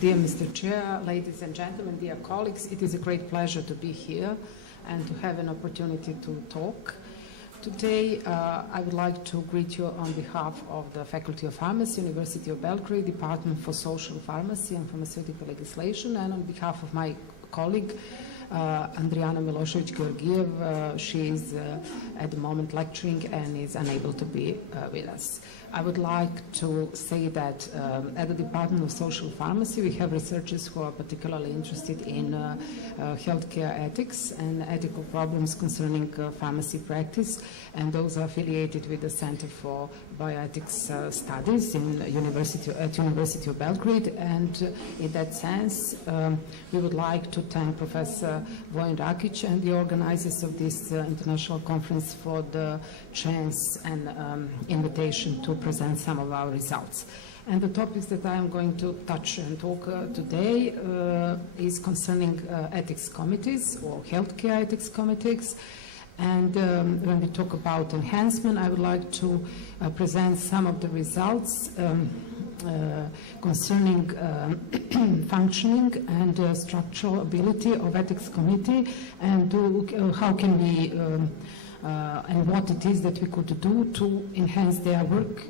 Dear Mr. Chair, ladies and gentlemen, dear colleagues, it is a great pleasure to be here and to have an opportunity to talk. Today, I would like to greet you on behalf of the Faculty of Pharmacy, University of Belgrade, Department for Social Pharmacy and Pharmaceutical Legislation, and on behalf of my colleague, Andrijana Milošević-Georgiev. She is at the moment lecturing and is unable to be with us. I would like to say that at the Department of Social Pharmacy we have researchers who are particularly interested in healthcare ethics and ethical problems concerning pharmacy practice, and those are affiliated with the Center for Bioethics Studies at University of Belgrade. And in that sense, we would like to thank Professor Vojin Rakić and the organizers of this international conference for the chance and invitation to present some of our results. And the topics that I am going to touch and talk today is concerning ethics committees or healthcare ethics committees. And when we talk about enhancement, I would like to present some of the results concerning functioning and structural ability of ethics committee, and how can we and what it is that we could do to enhance their work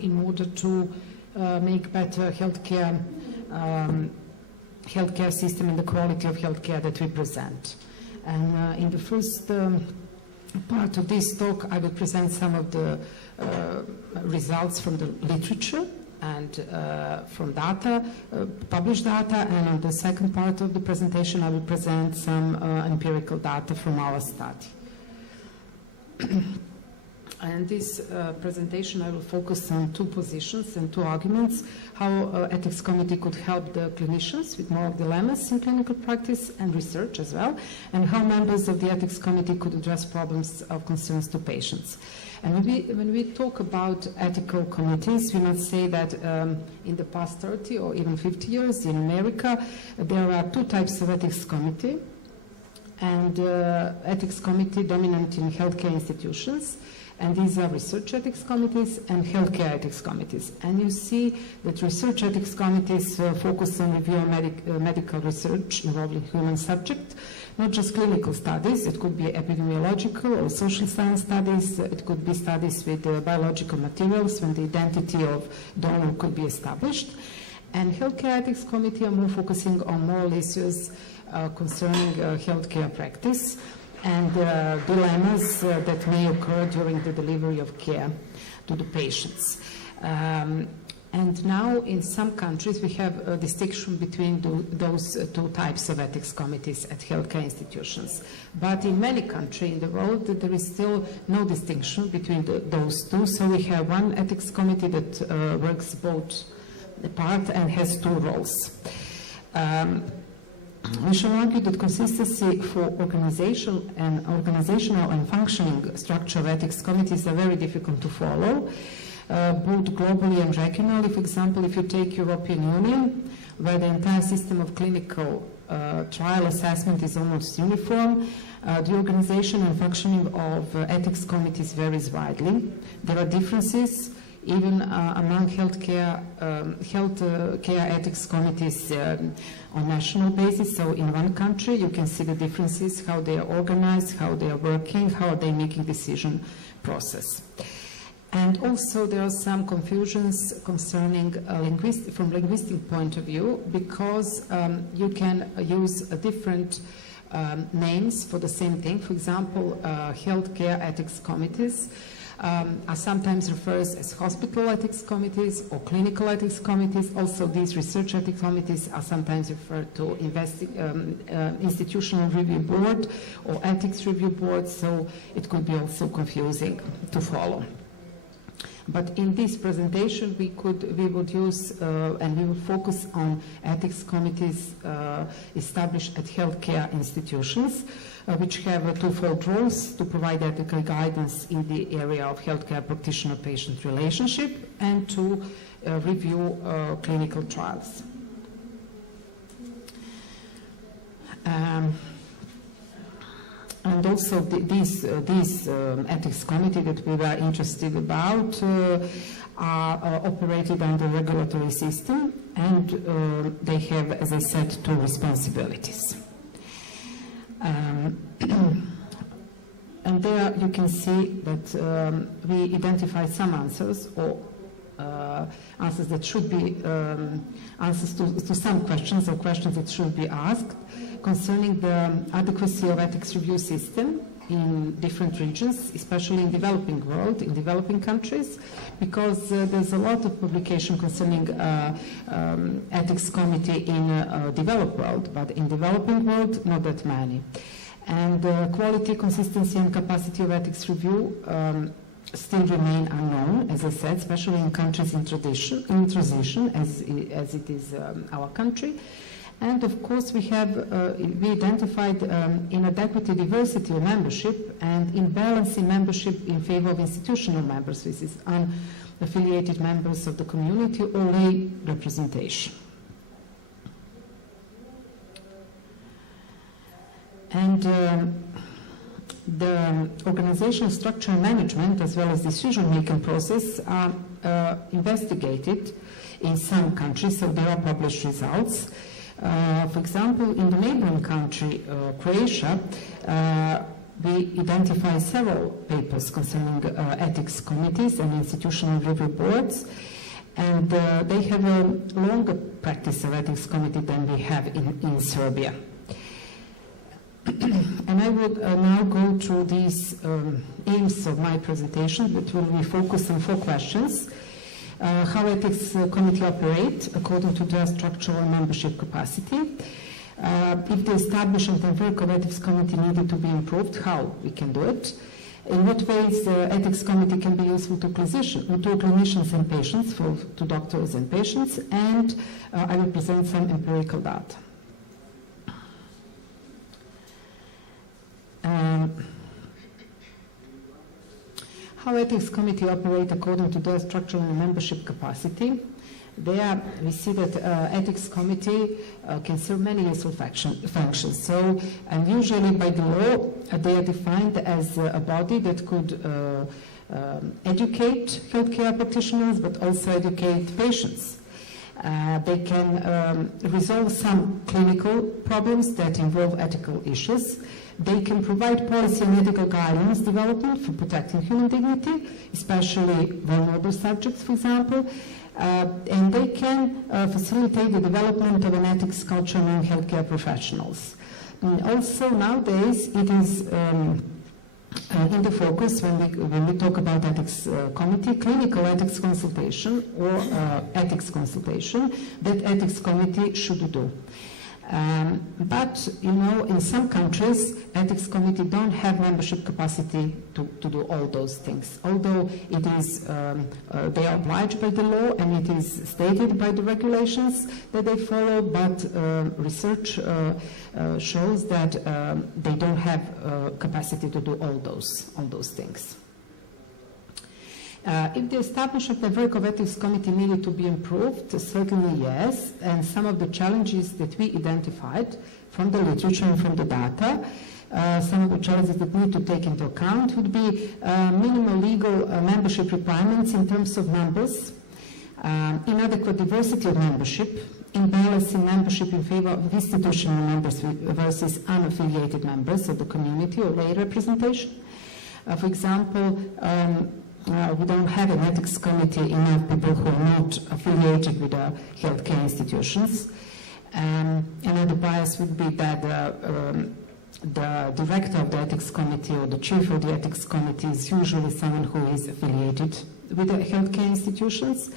in order to make better healthcare system and the quality of healthcare that we present. And in the first part of this talk, I will present some of the results from the literature and from data, published data, and on the second part of the presentation, I will present some empirical data from our study. And this presentation, I will focus on two positions and two arguments: how ethics committee could help the clinicians with moral dilemmas in clinical practice and research as well, and how members of the ethics committee could address problems of concerns to patients. And when we talk about ethical committees, we must say that in the past 30 or even 50 years in America, there are two types of ethics committee. And ethics committee dominant in healthcare institutions, and these are research ethics committees and healthcare ethics committees. And you see that research ethics committees focus on review of medical research involving human subject, not just clinical studies. It could be epidemiological or social science studies. It could be studies with biological materials when the identity of donor could be established. And healthcare ethics committee are more focusing on moral issues concerning healthcare practice and dilemmas that may occur during the delivery of care to the patients. And now in some countries we have a distinction between those two types of ethics committees at healthcare institutions. But in many countries in the world there is still no distinction between those two. So we have one ethics committee that works both apart and has two roles. We shall argue that consistency for organizational and functioning structure of ethics committees are very difficult to follow, both globally and regionally. For example, if you take European Union, where the entire system of clinical trial assessment is almost uniform, the organization and functioning of ethics committees varies widely. There are differences even among healthcare ethics committees on national basis. So in one country you can see the differences, how they are organized, how they are working, how they are making decision process. And also there are some confusions concerning from linguistic point of view, because you can use different names for the same thing. For example, healthcare ethics committees are sometimes referred as hospital ethics committees or clinical ethics committees. Also, these research ethics committees are sometimes referred to institutional review board or ethics review board, so it could be also confusing to follow. But in this presentation, we would use and we would focus on ethics committees established at healthcare institutions, which have twofold roles: to provide ethical guidance in the area of healthcare practitioner-patient relationship and to review clinical trials. And also these ethics committee that we were interested about are operated under regulatory system, and they have, as I said, two responsibilities. And there you can see that we identified some answers, or answers that should be answers to some questions, or questions that should be asked concerning the adequacy of ethics review system in different regions, especially in developing world, in developing countries, because there's a lot of publication concerning ethics committee in developed world, but in developing world, not that many. And quality, consistency, and capacity of ethics review still remain unknown, as I said, especially in countries in transition, as it is our country. And of course, we identified inadequate diversity of membership and imbalance in membership in favor of institutional members, which is unaffiliated members of the community or lay representation. And the organizational structure and management, as well as decision-making process, are investigated in some countries, so there are published results. For example, in the neighboring country, Croatia, we identify several papers concerning ethics committees and institutional review boards, and they have a longer practice of ethics committee than we have in Serbia. And I would now go through these aims of my presentation, that will be focused on 4 questions. How ethics committee operate according to their structural and membership capacity. If the establishment and work of ethics committee needed to be improved, how we can do it. In what ways the ethics committee can be useful to clinicians and patients, to doctors and patients, and I will present some empirical data. How ethics committee operate according to their structural and membership capacity. There we see that ethics committee can serve many useful functions. So, and usually by the law, they are defined as a body that could educate healthcare practitioners, but also educate patients. They can resolve some clinical problems that involve ethical issues. They can provide policy and ethical guidelines development for protecting human dignity, especially vulnerable subjects, for example, and they can facilitate the development of an ethics culture among healthcare professionals. And also nowadays it is in the focus when we talk about ethics committee, clinical ethics consultation or ethics consultation that ethics committee should do. But, you know, in some countries, ethics committee don't have membership capacity to do all those things. Although it is, they are obliged by the law and it is stated by the regulations that they follow, but research shows that they don't have capacity to do all those things. If the establishment and work of ethics committee needed to be improved, certainly yes, and some of the challenges that we identified from the literature and from the data, some of the challenges that need to take into account would be minimal legal membership requirements in terms of numbers, inadequate diversity of membership, imbalance in membership in favor of institutional members versus unaffiliated members of the community or lay representation. For example, we don't have an ethics committee enough people who are not affiliated with the healthcare institutions. Another bias would be that the director of the ethics committee or the chief of the ethics committee is usually someone who is affiliated with the healthcare institutions.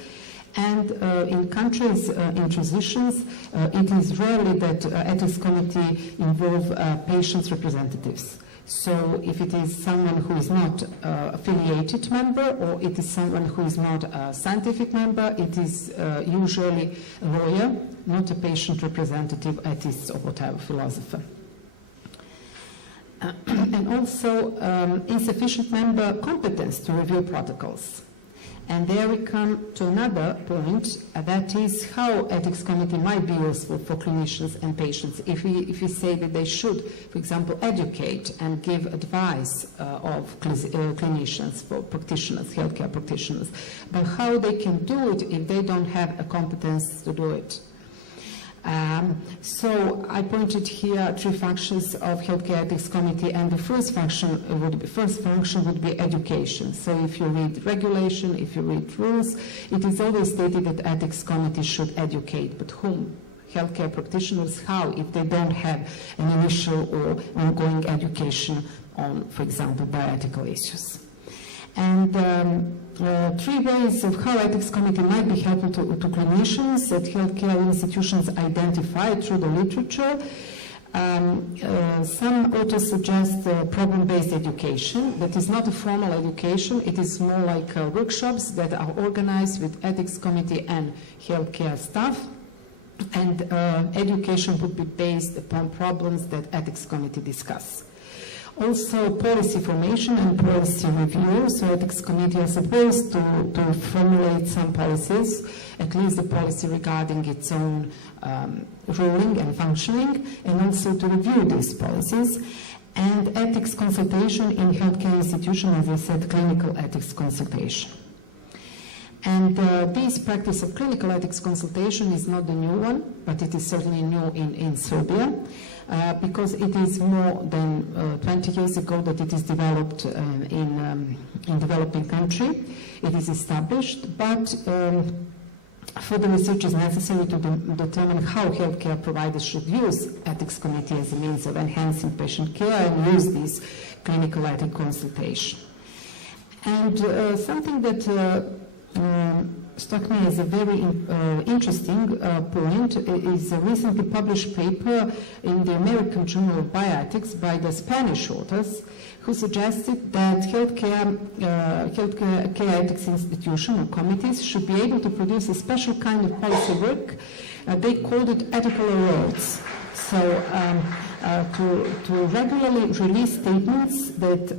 And in countries in transitions, it is rarely that ethics committee involve patients' representatives. So if it is someone who is not affiliated member, or it is someone who is not a scientific member, it is usually a lawyer, not a patient representative, ethicist, or whatever, philosopher. And also insufficient member competence to review protocols. And there we come to another point, that is how ethics committee might be useful for clinicians and patients. If we say that they should, for example, educate and give advice of clinicians, for practitioners, healthcare practitioners, but how they can do it if they don't have a competence to do it. So I pointed here 3 functions of Healthcare Ethics Committee, and the first function would be education. So if you read regulation, if you read rules, it is always stated that Ethics Committee should educate. But whom? Healthcare practitioners, how, if they don't have an initial or ongoing education on, for example, bioethical issues. And 3 ways of how Ethics Committee might be helpful to clinicians that healthcare institutions identify through the literature. Some authors suggest problem-based education. That is not a formal education. It is more like workshops that are organized with Ethics Committee and healthcare staff. And education would be based upon problems that Ethics Committee discuss. Also, policy formation and policy review. So Ethics Committee is supposed to formulate some policies, at least the policy regarding its own ruling and functioning, and also to review these policies. And ethics consultation in healthcare institutions, as I said, clinical ethics consultation. And this practice of clinical ethics consultation is not the new one, but it is certainly new in Serbia. Because it is more than 20 years ago that it is developed in developing country. It is established, but further research is necessary to determine how healthcare providers should use Ethics Committee as a means of enhancing patient care and use this clinical ethics consultation. And something that struck me as a very interesting point is a recently published paper in the American Journal of Bioethics by the Spanish authors who suggested that healthcare ethics institutions or committees should be able to produce a special kind of policy work. They called it ethical awards. So to regularly release statements that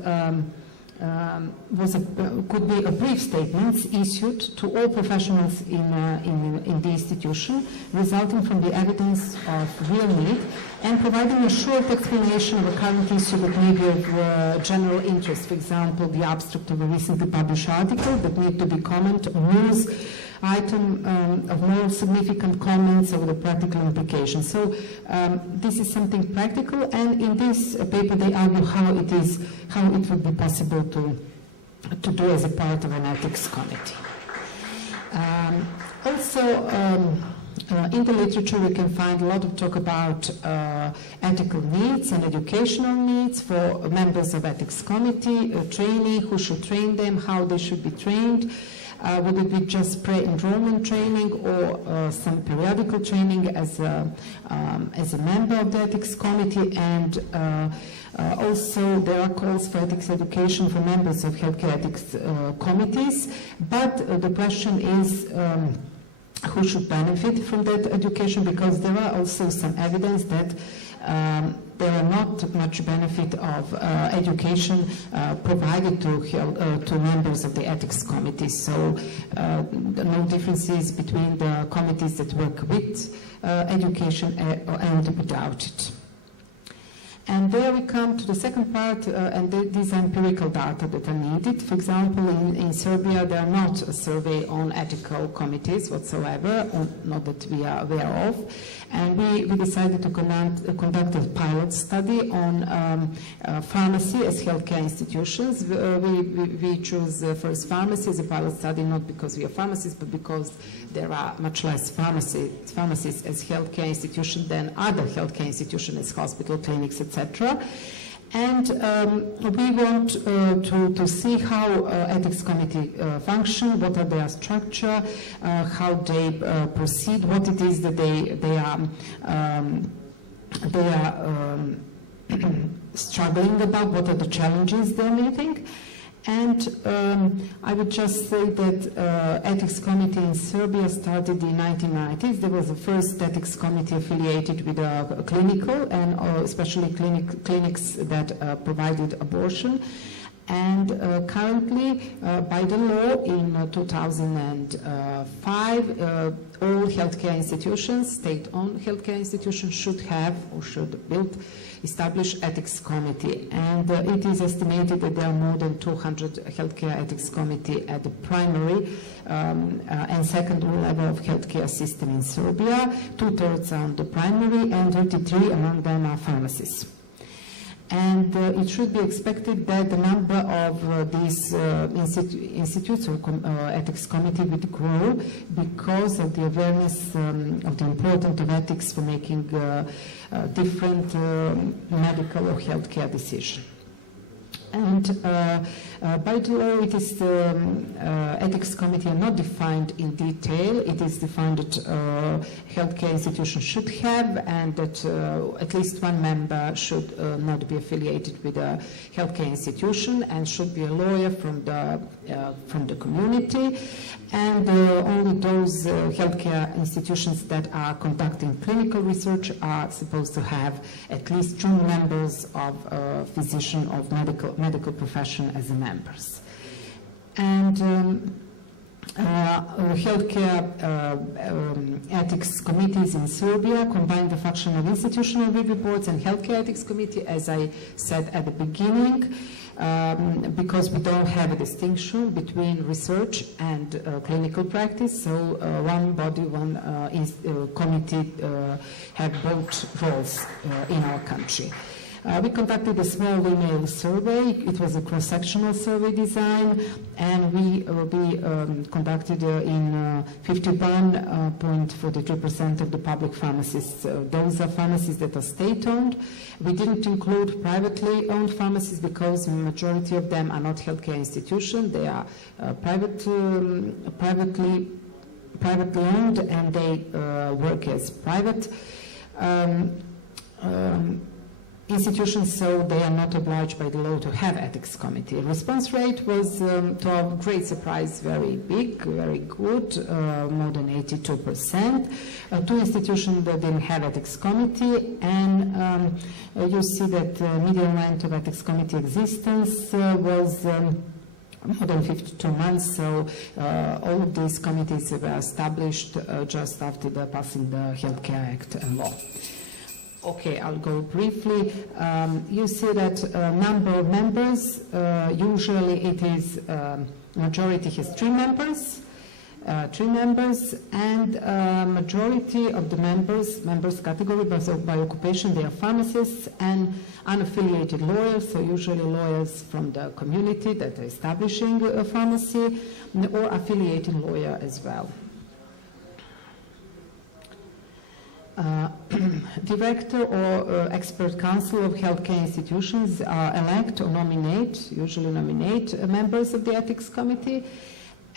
could be a brief statements issued to all professionals in the institution, resulting from the evidence of real need, and providing a short explanation of a current issue that may be of general interest. For example, the abstract of a recently published article that need to be commented on news item of more significant comments over the practical implications. So this is something practical, and in this paper they argue how it would be possible to do as a part of an ethics committee. In the literature we can find a lot of talk about ethical needs and educational needs for members of ethics committee, training, who should train them, how they should be trained. Would it be just pre-enrollment training or some periodical training as a member of the ethics committee? And also there are calls for ethics education for members of healthcare ethics committees. But the question is who should benefit from that education, because there are also some evidence that there are not much benefit of education provided to members of the ethics committee. So no differences between the committees that work with education and without it. And there we come to the second part, and these are empirical data that are needed. For example, in Serbia, there are not a survey on ethical committees whatsoever, not that we are aware of. And we decided to conduct a pilot study on pharmacy as healthcare institutions. We chose first pharmacy as a pilot study, not because we are pharmacists, but because there are much less pharmacies as healthcare institutions than other healthcare institutions as hospital, clinics, etc. And we want to see how ethics committee function, what are their structure, how they proceed, what it is that they are struggling about, what are the challenges they're meeting. And I would just say that ethics committee in Serbia started in the 1990s. There was the first ethics committee affiliated with a clinical and especially clinics that provided abortion. And currently, by the law in 2005, all healthcare institutions, state-owned healthcare institutions, should have or should establish ethics committee. And it is estimated that there are more than 200 healthcare ethics committee at the primary and secondary level of healthcare system in Serbia. 2/3 are on the primary, and 33 among them are pharmacists. And it should be expected that the number of these institutes or ethics committee would grow because of the awareness of the importance of ethics for making different medical or healthcare decisions. And by the law, it is the ethics committee are not defined in detail. It is defined that healthcare institutions should have, and that at least one member should not be affiliated with a healthcare institution and should be a lawyer from the community. And only those healthcare institutions that are conducting clinical research are supposed to have at least 2 members of physician of medical profession as members. And healthcare ethics committees in Serbia combine the function of institutional review boards and healthcare ethics committee, as I said at the beginning, because we don't have a distinction between research and clinical practice. So one body, one committee have both roles in our country. We conducted a small email survey. It was a cross-sectional survey design, and we conducted in 51.43% of the public pharmacies. Those are pharmacies that are state-owned. We didn't include privately owned pharmacies because the majority of them are not healthcare institutions. They are privately owned, and they work as private institutions, so they are not obliged by the law to have ethics committee. Response rate was, to our great surprise, very big, very good, more than 82%. 2 institutions that didn't have ethics committee, and you see that median length of ethics committee existence was more than 52 months, so all of these committees were established just after the passing the Healthcare Act and law. Okay, I'll go briefly. You see that number of members, usually it is majority has 3 members, and majority of the members category by occupation, they are pharmacists and unaffiliated lawyers, so usually lawyers from the community that are establishing a pharmacy, or affiliated lawyer as well. Director or expert council of healthcare institutions elect or usually nominate members of the ethics committee,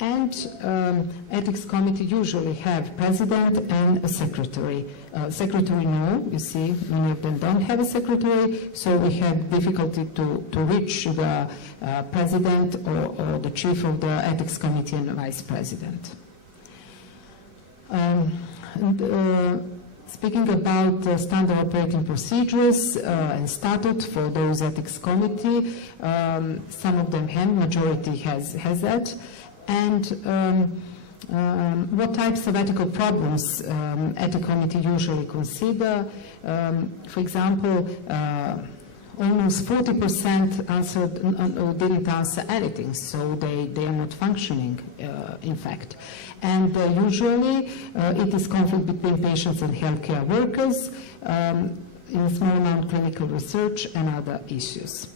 and ethics committee usually have president and a secretary. Secretary, no, you see, many of them don't have a secretary, so we have difficulty to reach the president or the chief of the ethics committee and the vice president. Speaking about standard operating procedures and statute for those ethics committee, some of them have, majority has that. And what types of ethical problems ethics committee usually consider? For example, almost 40% didn't answer anything, so they are not functioning, in fact. And usually it is conflict between patients and healthcare workers, in a small amount clinical research and other issues.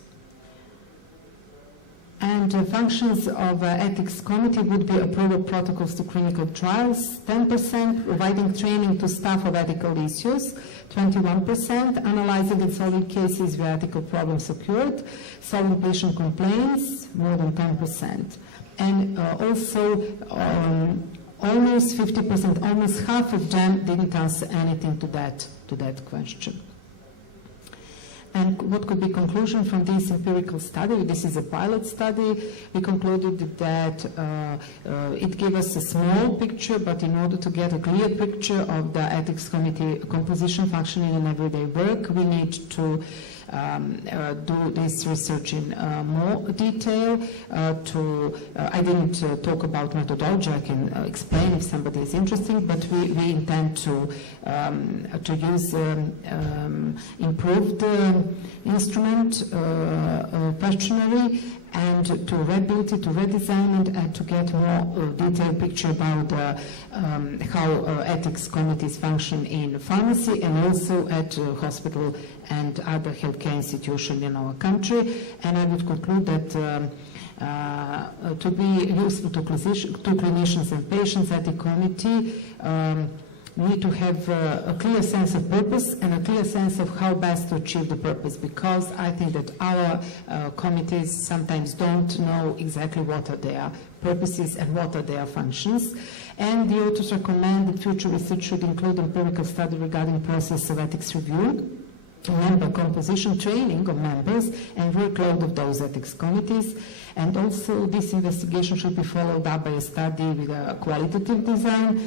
And functions of ethics committee would be approval protocols to clinical trials, 10%, providing training to staff of ethical issues, 21%, analyzing and solving cases where ethical problems occurred, solving patient complaints, more than 10%. And also almost 50%, almost half of them didn't answer anything to that question. And what could be conclusion from this empirical study? This is a pilot study. We concluded that it gave us a small picture, but in order to get a clear picture of the ethics committee composition, functioning, and everyday work, we need to do this research in more detail. I didn't talk about methodology. I can explain if somebody is interested, but we intend to use improved instrument questionnaire and to rebuild it, to redesign it, and to get more detailed picture about how ethics committees function in pharmacy and also at hospital and other healthcare institutions in our country. And I would conclude that to be useful to clinicians and patients, ethics committee need to have a clear sense of purpose and a clear sense of how best to achieve the purpose, because I think that our committees sometimes don't know exactly what are their purposes and what are their functions. And the authors recommend that future research should include empirical study regarding process of ethics review, member composition, training of members, and workload of those ethics committees. And also this investigation should be followed up by a study with a qualitative design,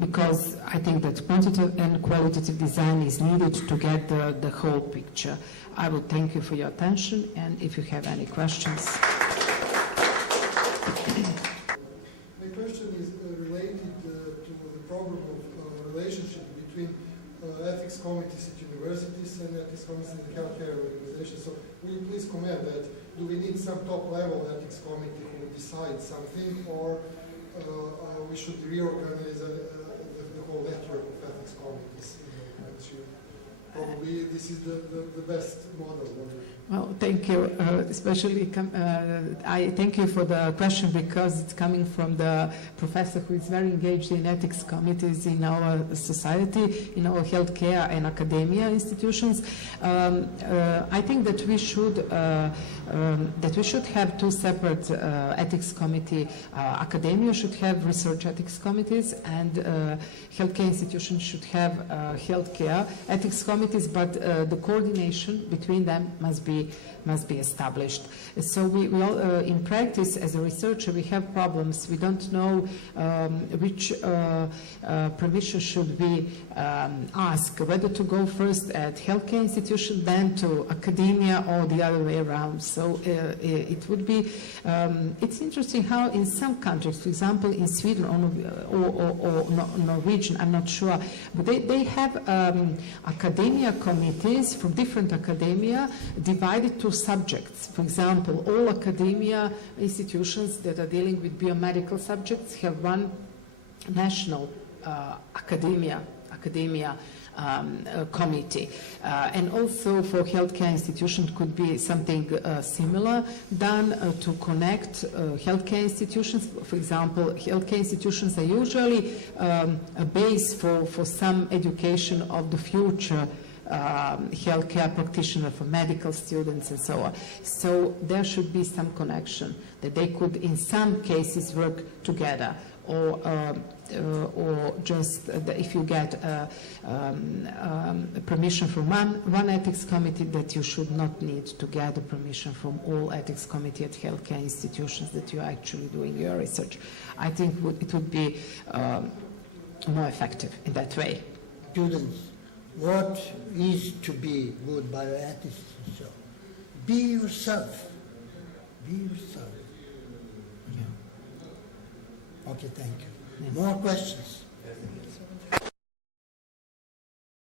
because I think that quantitative and qualitative design is needed to get the whole picture. I will thank you for your attention, and if you have any questions. My question is related to the problem of relationship between ethics committees at universities and ethics committees in the healthcare organizations. So will you please comment that do we need some top-level ethics committee who decides something, or we should reorganize the whole network of ethics committees in the country? Probably this is the best model. Well, thank you. Especially, I thank you for the question, because it's coming from the professor who is very engaged in ethics committees in our society, in our healthcare and academia institutions. I think that we should have two separate ethics committee. Academia should have research ethics committees, and healthcare institutions should have healthcare ethics committees. But the coordination between them must be established. So we all, in practice, as a researcher, we have problems. We don't know which permission should we ask, whether to go first at healthcare institution, then to academia, or the other way around. So it would be, it's interesting how in some countries, for example, in Sweden or Norwegian, I'm not sure, but they have academia committees from different academia divided to subjects. For example, all academia institutions that are dealing with biomedical subjects have one national academia committee. And also for healthcare institutions could be something similar done to connect healthcare institutions. For example, healthcare institutions are usually a base for some education of the future healthcare practitioner, for medical students and so on. So there should be some connection that they could in some cases work together, or just if you get permission from one ethics committee, that you should not need to get a permission from all ethics committee at healthcare institutions that you are actually doing your research. I think it would be more effective in that way. Students, what is to be good bioethicist? So, be yourself. Be yourself. Yeah. Okay, thank you. More questions?